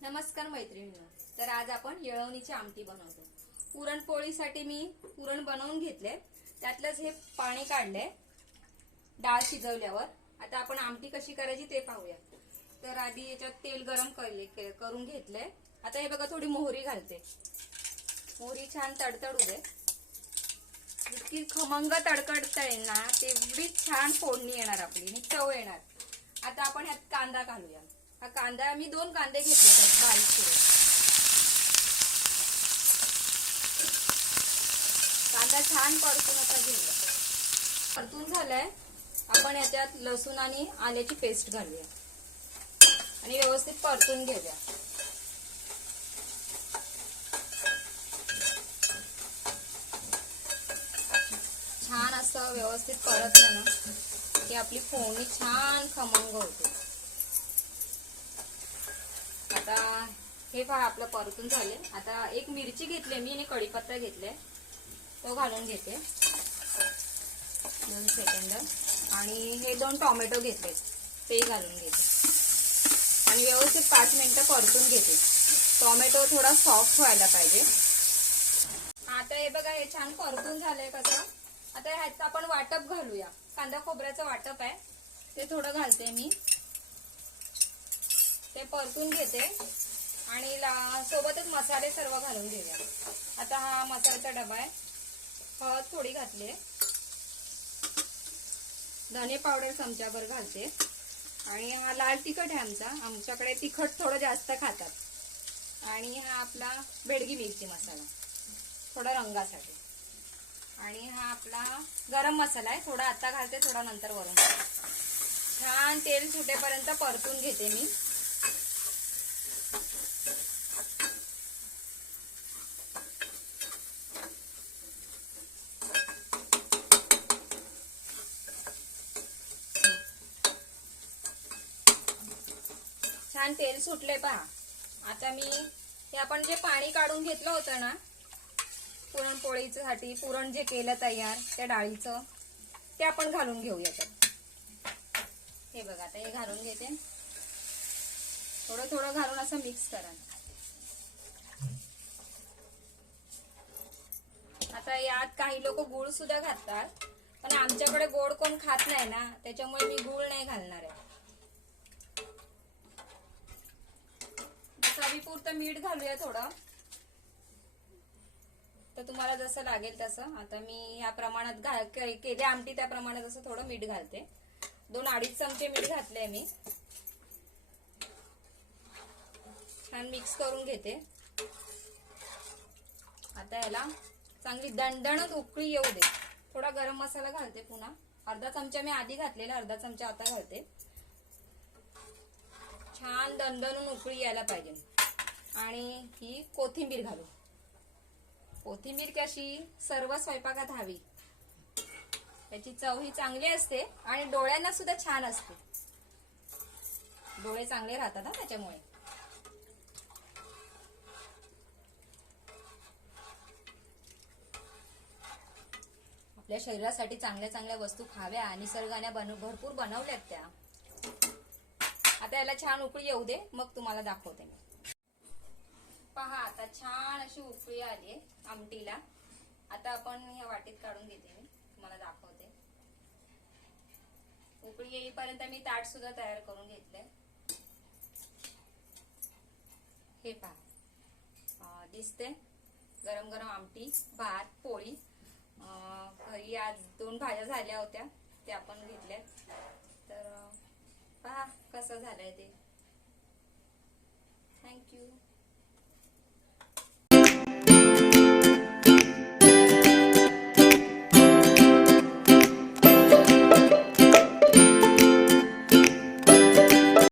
नमस्कार मैत्रिणींनो, तर आज आपण येळवणीची आमटी बनवतो। पुरणपोळीसाठी मी पुरण बनवून घेतले, त्यातलंच हे पाणी काढले डाळ शिजवल्यावर। आता आपण आमटी कशी करायची ते पाहूया। तर आधी याच्यात तेल गरम करून घेतले। आता हे बघा, थोडी मोहरी घालते। मोहरी छान तडतडू दे। जितकी खमंग तडकडता येईल ना तेवढी छान फोडणी येणार आपली आणि चव येणार। आता आपण ह्यात कांदा घालूया। हा कांदा मी 2 कांदे घेतले बारीक चिरून। कांदा छान परतून आता घेऊया। परतून झालाय, आपण याच्यात लसूण आणि आल्याची पेस्ट घालूया आणि व्यवस्थित परतून घेऊया। छान असं व्यवस्थित परतलं ना की आपली फोडणी छान खमंग होते। आता हे पहा, आपलं परतून झाले। आता एक मिरची घेतली मी आणि कढीपत्ता घेतले, तो घालून घेते 2 सेकंद। आणि हे 2 टोमॅटो घेतले, ते घालून घेते आणि व्यवस्थित 5 मिनिटं परतून घेते। टोमॅटो थोडा सॉफ्ट व्हायला पाहिजे। आता हे बघा, हे छान परतून झालंय कसं। आता ह्यात आपण वाटप घालूया। कांदा खोबऱ्याचं वाटप आहे, ते थोडं घालते मी। ते परतून घेते आणि सोबतच मसाले सर्व घालून घेऊया। आता हा मसाल्याचा डबा आहे। हळद थोडी घातली, धने पावडर चमचाभर घालते आणि हा लाल तिखट आहे आमच्याकडे तिखट थोडं जास्त खातात। आणि हा आपला बेडगी मिरची मसाला थोडा रंगासाठी। आणि हा आपला गरम मसाला आहे, थोडा आता घालते, थोडा नंतर वरून। छान तेल सुटेपर्यंत परतून घेते मी। छान तेल सुटले पहा। आता मी हे आपण जे पाणी काढून घेतलं होतं ना पुरणपोळीसाठी, पुरण जे केलं तयार त्या डाळीचं, ते आपण घालून घेऊया त्यात। हे बघा, आता हे घालून घेते। थोडं थोडं घालून असं मिक्स करा। आता यात काही लोक गूळ सुद्धा घालतात, पण आमच्याकडे गोड कोण खात नाही ना, त्याच्यामुळे मी गूळ नाही घालणार आहे। चवीपुरतं मीठ घालूया थोडं, तर तुम्हाला जसं लागेल तसं। आता मी या प्रमाणात केले आमटी, त्या प्रमाणात असं थोडं मीठ घालते। 2-2.5 चमचे मीठ घातले मी। छान मिक्स करून घेते। आता याला चांगली दणदणत उकळी येऊ दे। थोडा गरम मसाला घालते पुन्हा, अर्धा चमचा मी आधी घातलेला, अर्धा चमचा आता घालते। छान दणदणून उकळी यायला पाहिजे। आणि ही कोथिंबीर घालू। कोथिंबीर कशी सर्व स्वयंपाकात हवी, त्याची चव ही चांगली असते आणि डोळ्यांना सुद्धा छान असते। डोळे चांगले राहतात ना त्याच्यामुळे। आपल्या शरीरासाठी चांगल्या चांगल्या वस्तू खाव्या, निसर्गाने भरपूर बनवल्यात त्या। आता याला छान उकळी येऊ दे, मग तुम्हाला दाखवते मी। पहा, आता छान अशी उकळी आली आमटीला। आता आपण या वाटीत काढून घेते, मी तुम्हाला दाखवते। उकळी येईपर्यंत मी ताट सुद्धा तयार करून घेतले। हे पहा, दिसते गरम गरम आमटी, भात, पोळी। घरी आज 2 भाज्या झाल्या होत्या, त्या आपण घेतल्या। तर पहा कसं झालंय ते। थँक्यू।